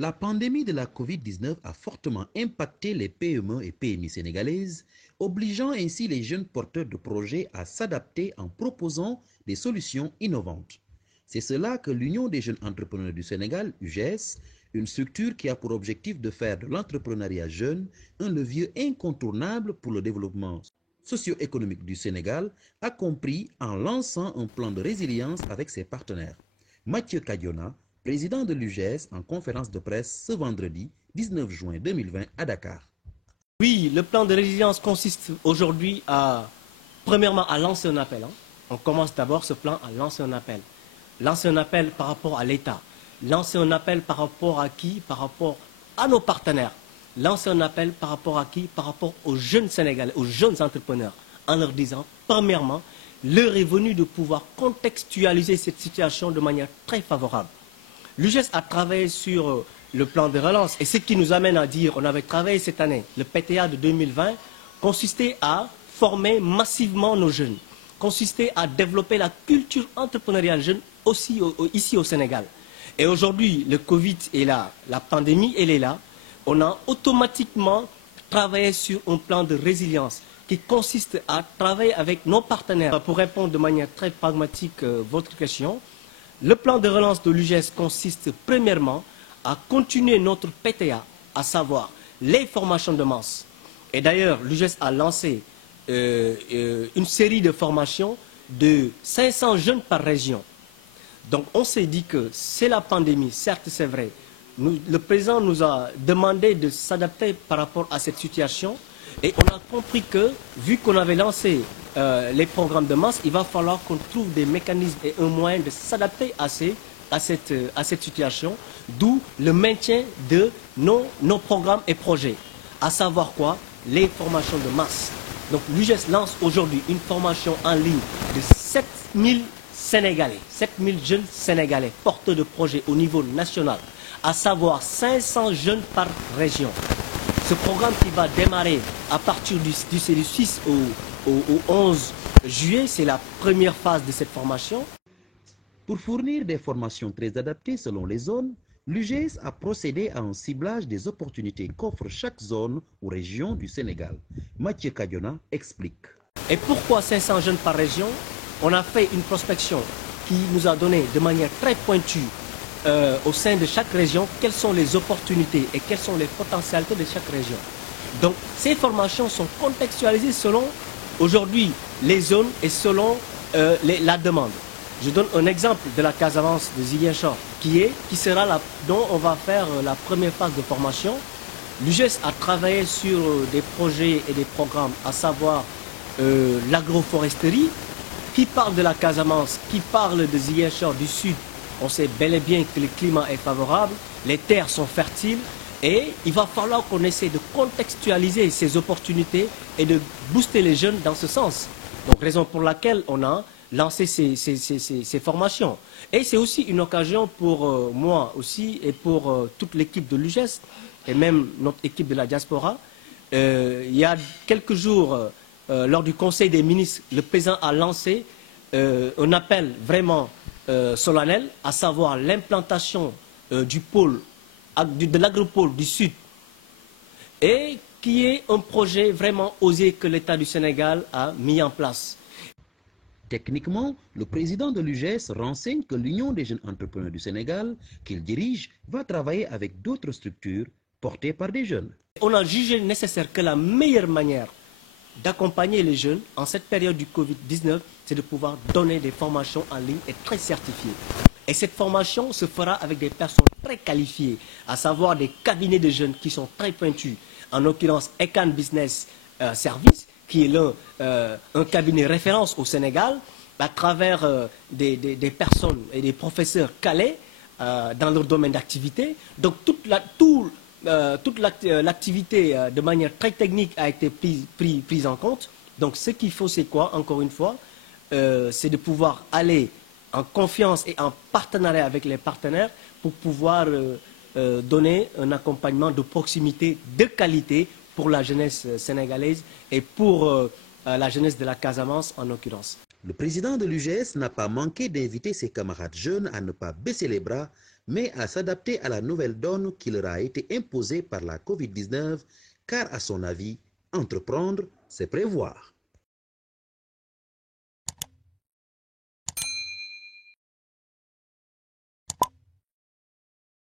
La pandémie de la Covid-19 a fortement impacté les PME et PMI sénégalaises, obligeant ainsi les jeunes porteurs de projets à s'adapter en proposant des solutions innovantes. C'est cela que l'Union des jeunes entrepreneurs du Sénégal, UGS, une structure qui a pour objectif de faire de l'entrepreneuriat jeune un levier incontournable pour le développement socio-économique du Sénégal, a compris en lançant un plan de résilience avec ses partenaires. Mathieu Kadiona, président de l'UGS en conférence de presse ce vendredi 19 juin 2020 à Dakar. Oui, le plan de résilience consiste aujourd'hui premièrement, à lancer un appel. On commence d'abord ce plan à lancer un appel. Lancer un appel par rapport à l'État. Lancer un appel par rapport à qui? Par rapport à nos partenaires. Lancer un appel par rapport à qui? Par rapport aux jeunes Sénégalais, aux jeunes entrepreneurs, en leur disant, premièrement, l'heure est venue de pouvoir contextualiser cette situation de manière très favorable. L'UGS a travaillé sur le plan de relance et ce qui nous amène à dire, on avait travaillé cette année, le PTA de 2020 consistait à former massivement nos jeunes, consistait à développer la culture entrepreneuriale jeune aussi ici au Sénégal. Et aujourd'hui, le Covid est là, la pandémie, elle est là. On a automatiquement travaillé sur un plan de résilience qui consiste à travailler avec nos partenaires. Pour répondre de manière très pragmatique à votre question, le plan de relance de l'UGS consiste premièrement à continuer notre PTA, à savoir les formations de masse. Et d'ailleurs, l'UGS a lancé une série de formations de 500 jeunes par région. Donc on s'est dit que c'est la pandémie, certes c'est vrai. Le président nous a demandé de s'adapter par rapport à cette situation et on a compris que, vu qu'on avait lancé les programmes de masse, il va falloir qu'on trouve des mécanismes et un moyen de s'adapter à cette situation, d'où le maintien de nos programmes et projets, à savoir quoi? Les formations de masse. Donc l'UGS lance aujourd'hui une formation en ligne de 7000 Sénégalais, 7000 jeunes Sénégalais porteurs de projets au niveau national, à savoir 500 jeunes par région. Ce programme qui va démarrer à partir du 6 au 11 juillet, c'est la première phase de cette formation. Pour fournir des formations très adaptées selon les zones, l'UGS a procédé à un ciblage des opportunités qu'offre chaque zone ou région du Sénégal. Mathieu Kadiona explique. Et pourquoi 500 jeunes par région? On a fait une prospection qui nous a donné de manière très pointue au sein de chaque région quelles sont les opportunités et quelles sont les potentialités de chaque région. Donc ces formations sont contextualisées selon aujourd'hui les zones et selon la demande. Je donne un exemple de la Casamance de Ziguinchor qui sera dont on va faire la première phase de formation. L'UGS a travaillé sur des projets et des programmes, à savoir l'agroforesterie, qui parle de la Casamance, qui parle de Ziguinchor du sud. On sait bel et bien que le climat est favorable, les terres sont fertiles et il va falloir qu'on essaie de contextualiser ces opportunités et de booster les jeunes dans ce sens. Donc raison pour laquelle on a lancé ces formations. Et c'est aussi une occasion pour moi aussi et pour toute l'équipe de l'UGS et même notre équipe de la diaspora. Il y a quelques jours, lors du Conseil des ministres, le président a lancé un appel vraiment solennel, à savoir l'implantation de l'agropole du Sud, et qui est un projet vraiment osé que l'État du Sénégal a mis en place. Techniquement, le président de l'UGS renseigne que l'Union des jeunes entrepreneurs du Sénégal, qu'il dirige, va travailler avec d'autres structures portées par des jeunes. On a jugé nécessaire que la meilleure manière d'accompagner les jeunes en cette période du Covid-19, c'est de pouvoir donner des formations en ligne et très certifiées. Et cette formation se fera avec des personnes très qualifiées, à savoir des cabinets de jeunes qui sont très pointus, en l'occurrence Ecan Business Service, qui est un cabinet référence au Sénégal, à travers des personnes et des professeurs calés dans leur domaine d'activité. Donc toute l'activité de manière très technique a été prise en compte. Donc ce qu'il faut, c'est quoi? Encore une fois, c'est de pouvoir aller en confiance et en partenariat avec les partenaires pour pouvoir donner un accompagnement de proximité, de qualité pour la jeunesse sénégalaise et pour la jeunesse de la Casamance en l'occurrence. Le président de l'UGS n'a pas manqué d'inviter ses camarades jeunes à ne pas baisser les bras mais à s'adapter à la nouvelle donne qui leur a été imposée par la COVID-19, car à son avis, entreprendre, c'est prévoir.